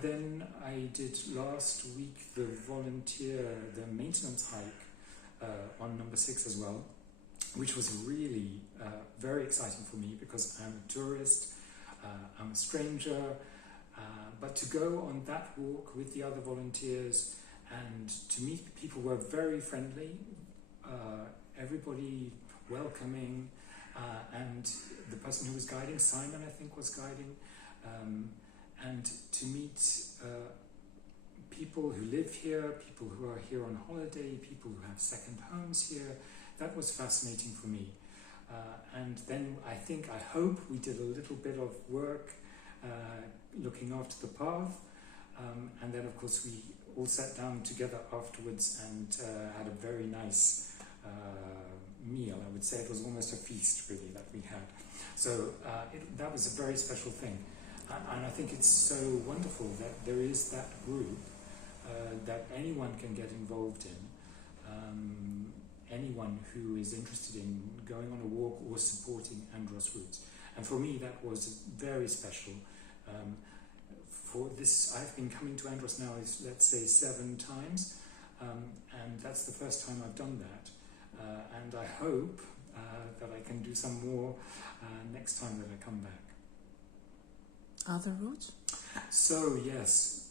Then I did last week the maintenance hike on number 6 as well, which was really very exciting for me because I'm a tourist, I'm a stranger, but to go on that walk with the other volunteers and to meet people who were very friendly, everybody welcoming, and the person who was guiding, Simon I think was guiding, and to meet people who live here, people who are here on holiday, people who have second homes here. That was fascinating for me. And then I hope we did a little bit of work looking after the path, and then of course we all sat down together afterwards and had a very nice meal. I would say it was almost a feast really that we had. So that was a very special thing. And I think it's so wonderful that there is that group that anyone can get involved in, anyone who is interested in going on a walk or supporting Andros routes. And for me that was very special. For this, I've been coming to Andros now, let's say 7 times, and that's the first time I've done that. And I hope that I can do some more next time that I come back. Other routes? So yes,